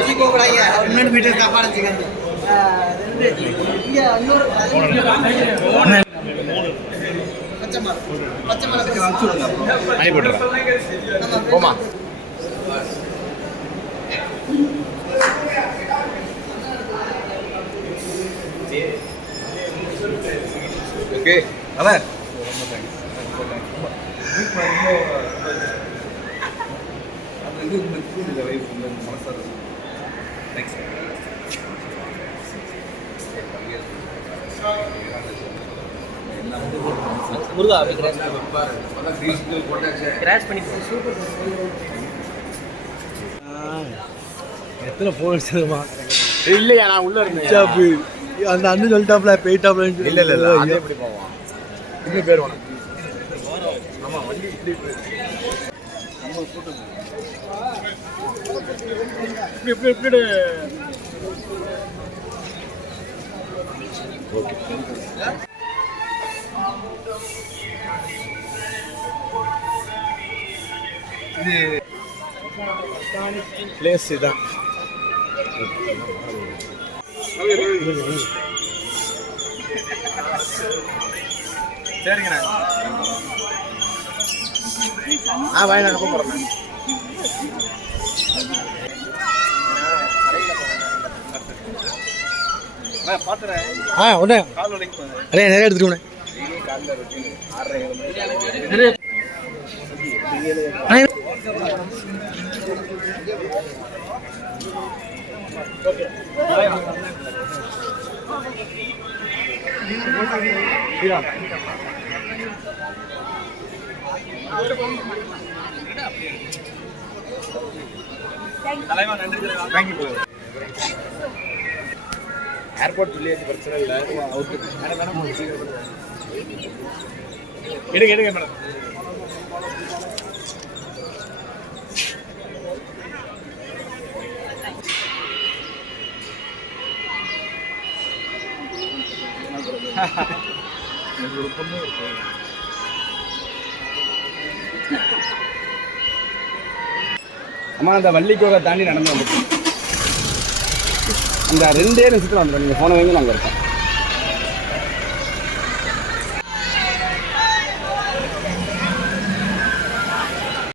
கொச்சி போகக்கூடாங்க இன்னொரு மீட்டர் தப்பா நினச்சிக்காங்க இங்கே இன்னொரு பச்சை மரம் அதான் முருகா கிராஷ் பண்ணி. எத்தனை ஃபோன் அடிச்சதுமா? இல்லையா நான் உள்ள இருந்தேன் அந்த அண்ணன் சொல்லிட்டாப்ல போயிட்டாப்ல இல்ல இல்ல இல்ல அது எப்படி போவான். இன்னும் பேர் வேணும். ஆமா வண்டி இப்படி இது பிளேஸ் இதான். சரிங்கண்ணா. ஆ நான் கூப்பிட்றேன். ஆ வலிக்கு அடே நிறைய எடுத்துக்கோண்ணே காலைல ஏர்போர்ட் சொல்லியாச்சு பிரச்சனை இல்லை அவுட்டு மேடம் மேடம் எடுங்க எடுங்க மேடம் ஒரு பொண்ணு இருக்கு அம்மா அந்த வள்ளிக்கோகை தாண்டி நடந்து வந்துருக்கோம் அந்த ரெண்டே நிமிஷத்தில் வந்துடும் நீங்கள் ஃபோனை வாங்கி நாங்கள் இருக்கோம்.